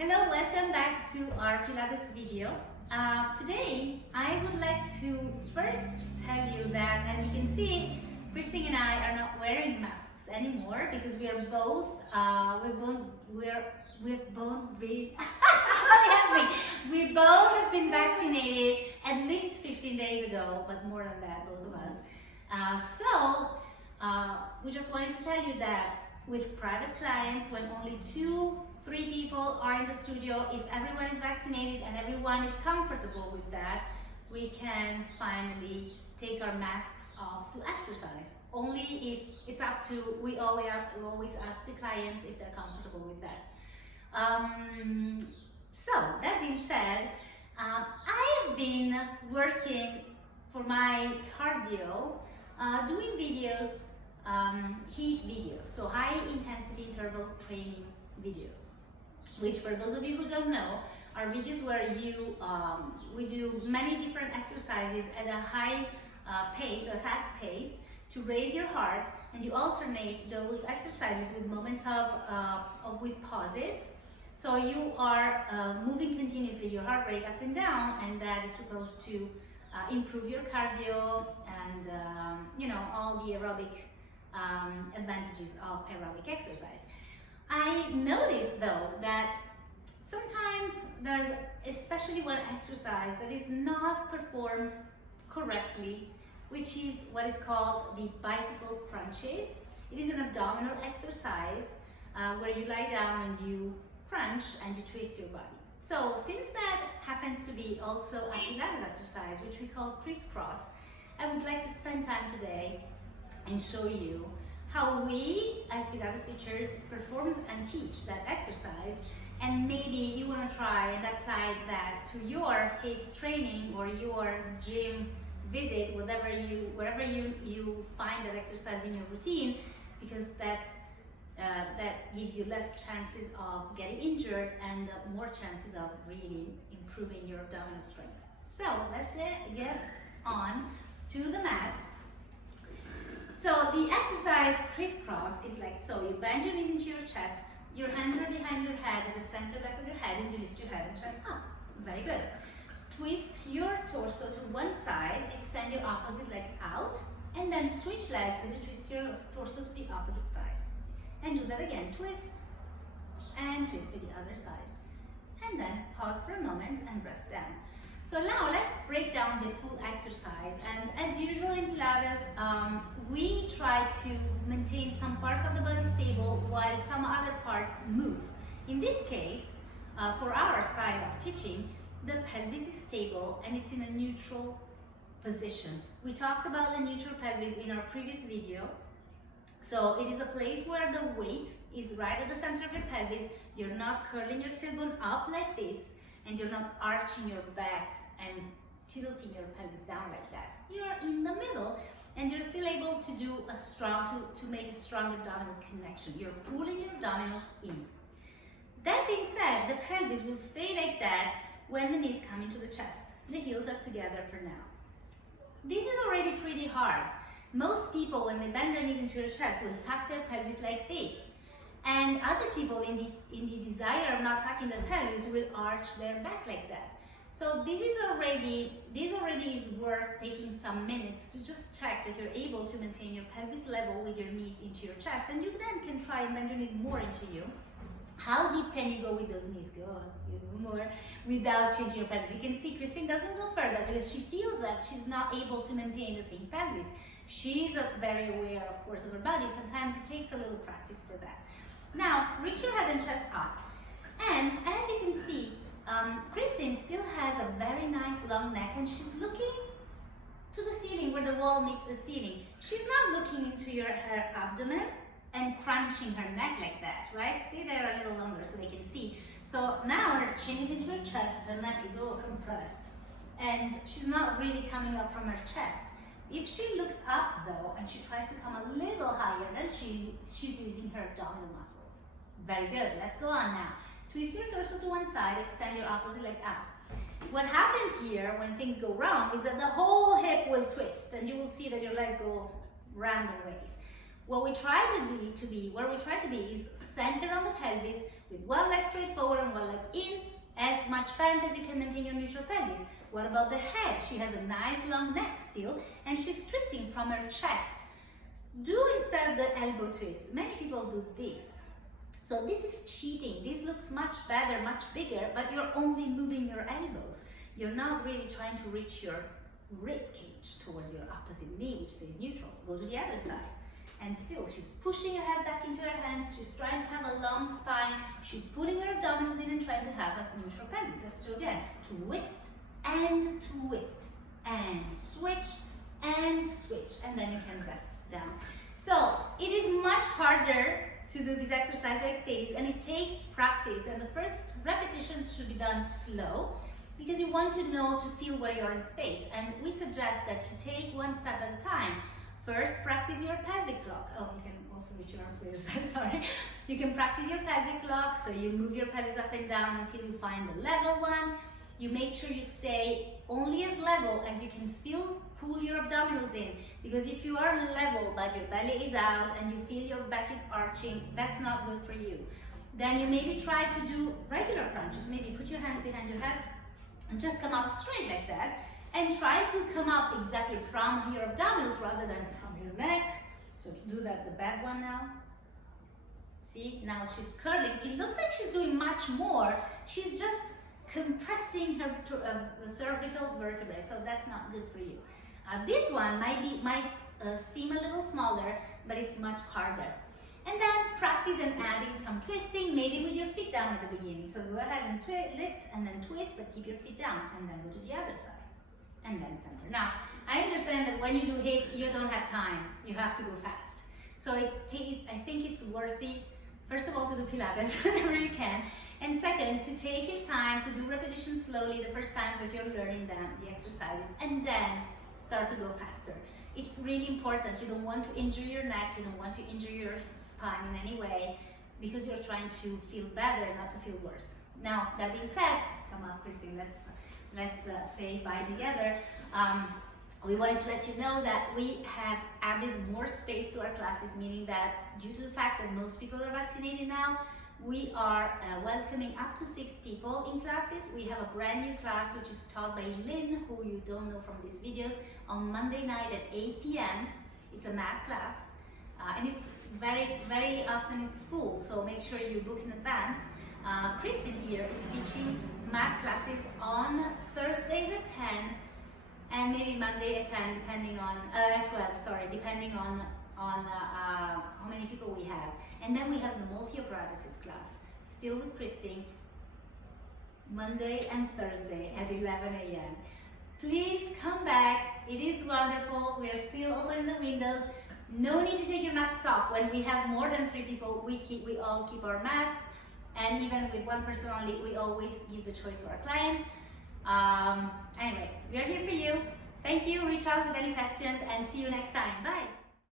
Hello, welcome back to our Pilates video. Today, I would like to first tell you that, as you can see, Christine and I are not wearing masks anymore because we are both, we've both been, we both have been vaccinated at least 15 days ago, but more than that, both of us. We just wanted to tell you that with private clients, when only 2-3 people are in the studio, if everyone is vaccinated and everyone is comfortable with that, we can finally take our masks off to exercise. Only if it's up to, we always ask the clients if they're comfortable with that. So, that being said, I have been working for my cardio, doing videos, HIIT videos, so high intensity interval training videos, which for those of you who don't know, are videos where we do many different exercises at a high pace, a fast pace, to raise your heart, and you alternate those exercises with moments with pauses. So you are moving continuously your heart rate up and down, and that is supposed to improve your cardio and all the aerobic advantages of aerobic exercise. I noticed though that sometimes there's, especially one exercise that is not performed correctly, which is what is called the bicycle crunches. It is an abdominal exercise where you lie down and you crunch and you twist your body. So since that happens to be also a Pilates exercise, which we call crisscross, I would like to spend time today and show you how we as Pilates teachers perform and teach that exercise, and maybe you want to try and apply that to your HIIT training or your gym visit, wherever you find that exercise in your routine, because that gives you less chances of getting injured and more chances of really improving your abdominal strength. So let's get on to the mat. So the exercise crisscross is like so. You bend your knees into your chest, your hands are behind your head at the center back of your head, and you lift your head and chest up. Very good. Twist your torso to one side, extend your opposite leg out, and then switch legs as you twist your torso to the opposite side. And do that again. Twist and twist to the other side. And then pause for a moment and rest down. So now let's break down the full exercise, and as usual in Pilates, we try to maintain some parts of the body stable while some other parts move. In this case, for our style of teaching, the pelvis is stable and it's in a neutral position. We talked about the neutral pelvis in our previous video. So it is a place where the weight is right at the center of your pelvis. You're not curling your tailbone up like this, and you're not arching your back and tilting your pelvis down like that. You're in the middle, and you're still able to do to make a strong abdominal connection. You're pulling your abdominals in. That being said, the pelvis will stay like that when the knees come into the chest. The heels are together for now. This is already pretty hard. Most people, when they bend their knees into their chest, will tuck their pelvis like this. And other people, in the desire of not tucking their pelvis, will arch their back like that. So this already is worth taking some minutes to just check that you're able to maintain your pelvis level with your knees into your chest, and you then can try and bend your knees more into you. How deep can you go with those knees? Go more without changing your pelvis. You can see Christine doesn't go further because she feels that she's not able to maintain the same pelvis. She's very aware, of course, of her body. Sometimes it takes a little practice for that. Now, reach your head and chest up. And as you can see, Christine still has a very nice long neck, and she's looking to the ceiling where the wall meets the ceiling. She's not looking into her abdomen and crunching her neck like that, right? Stay there a little longer so they can see. So now her chin is into her chest, her neck is all compressed, and she's not really coming up from her chest. If she looks up though, and she tries to come a little higher, then she's using her abdominal muscles. Very good, let's go on now. Twist your torso to one side, extend your opposite leg out. What happens here when things go wrong is that the whole hip will twist, and you will see that your legs go random ways. Where we try to be is centered on the pelvis with one leg straight forward and one leg in, as much bend as you can maintain your neutral pelvis. What about the head? She has a nice long neck still, and she's twisting from her chest. Do instead the elbow twist. Many people do this. So this is cheating. This looks much better, much bigger, but you're only moving your elbows. You're not really trying to reach your rib cage towards your opposite knee, which says neutral. Go to the other side. And still, she's pushing her head back into her hands. She's trying to have a long spine. She's pulling her abdominals in and trying to have a neutral pelvis. Let's do again. Twist and twist and switch, and then you can rest down. So it is much harder to do this exercise like this, and it takes practice, and the first repetitions should be done slow because you want to know to feel where you're in space, and we suggest that you take one step at a time. First, practice your pelvic clock. Oh, you can also reach your arms to your side, sorry. You can practice your pelvic clock, so you move your pelvis up and down until you find the level one. You make sure you stay only as level as you can still pull your abdominals in, because if you are level but your belly is out and you feel your back is arching, that's not good for you. Then you maybe try to do regular crunches. Maybe put your hands behind your head and just come up straight like that, and try to come up exactly from your abdominals rather than from your neck. So do that, the bad one now. See, now she's curling. It looks like she's doing much more. She's just compressing her cervical vertebrae, so that's not good for you. This one might seem a little smaller, but it's much harder. And then practice and adding some twisting, maybe with your feet down at the beginning. So go ahead and lift and then twist, but keep your feet down, and then go to the other side, and then center. Now, I understand that when you do HIIT, you don't have time. You have to go fast. So I think it's worthy, first of all, to do Pilates whenever you can, and second, to take your time to do repetitions slowly the first times that you're learning them, the exercises, and then start to go faster. It's really important. You don't want to injure your neck, you don't want to injure your spine in any way, because you're trying to feel better, not to feel worse. Now, that being said, come on, Christine, let's say bye together. We wanted to let you know that we have added more space to our classes, meaning that due to the fact that most people are vaccinated now, we are welcoming up to 6 people in classes. We have a brand new class which is taught by Lynn, who you don't know from these videos, on Monday night at 8 p.m. It's a math class, and it's very often it's full, so make sure you book in advance. Kristen here is teaching math classes on Thursdays at 10 and maybe Monday at 10, depending on, at 12, sorry, depending on how many people we have. And then we have the multi-apparatuses class, still with Christine, Monday and Thursday at 11 a.m. Please come back. It is wonderful. We are still opening the windows. No need to take your masks off. When we have more than 3 people, we all keep our masks. And even with 1 person only, we always give the choice to our clients. Anyway, we are here for you. Thank you. Reach out with any questions, and see you next time. Bye.